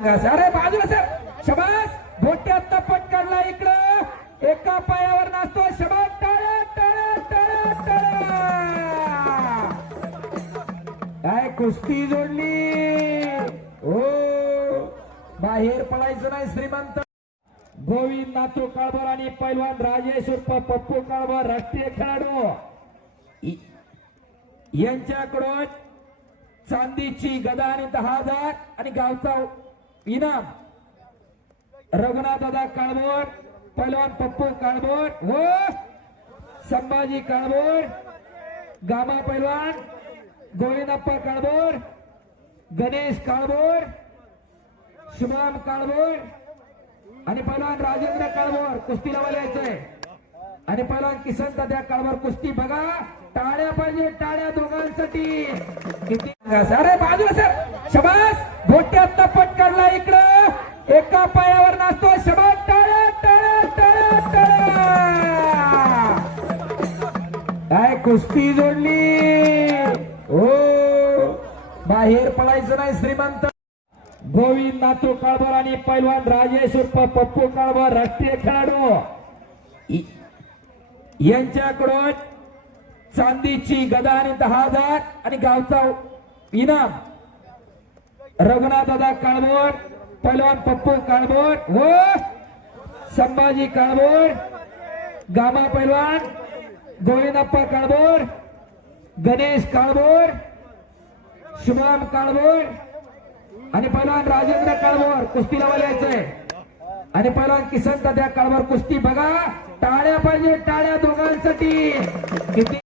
अरे बाजूला सर. शबास बोट्यात पटकारला इकडं. एका पायावर नाचतो शबास. टाळ्या टाळ्या टाळ्या टाळ्या. काय कुस्ती जोडली? हो. बाहेर पडायचं नाही श्रीमंत. गोविंद नातू काळभर आणि पैलवान राजेश उर्फ पप्पू काळभर राष्ट्रीय खेळाडू. यांच्याकडून चांदीची गदा आणि दहा हजार आणि गावचा इनाम. रघुनाथ दादा काळभोर पैलवान पप्पू काळभोर हो. संभाजी काळभोर गामा पैलवान गोविंदप्पा काळभोर गणेश काळभोर शुभम काळभोर आणि पैलवान राजेंद्र काळभोर कुस्ती लावायला यायचंय. आणि पैलवान किसन दादा काळभोर कुस्ती बघा. टाळ्या पाहिजे टाळ्या दोघांसाठी. किती अरे बाजूला सर. शबास. बोट्यात पटकारला इकडं. एका पायावर नाचतो शबा टाळ्या टाळ्या टाळ्या टाळ्या. काय कुस्ती जोडली? हो. बाहेर पडायचं नाही श्रीमंत. गोविंद नातू काळभर आणि पैलवान राजेश उर्फ पप्पू काळभर राष्ट्रीय खेळाडू. यांच्याकडून चांदीची गदा आणि दहा हजार आणि गावचा इनाम. रघुनाथदा दादा काळभोर पप्पू काळभोर व संभाजी काळभोर गामा पैलवान गोविंदप्पा काळभोर गणेश काळभोर शुभम काळभोर आणि पहिलवान राजेंद्र काळभोर कुस्ती लावायला यायचंय आणि पहिलवान किसन तात्या काळभोर कुस्ती बघा टाळ्या पाहिजे टाळ्या दोघांसाठी. किती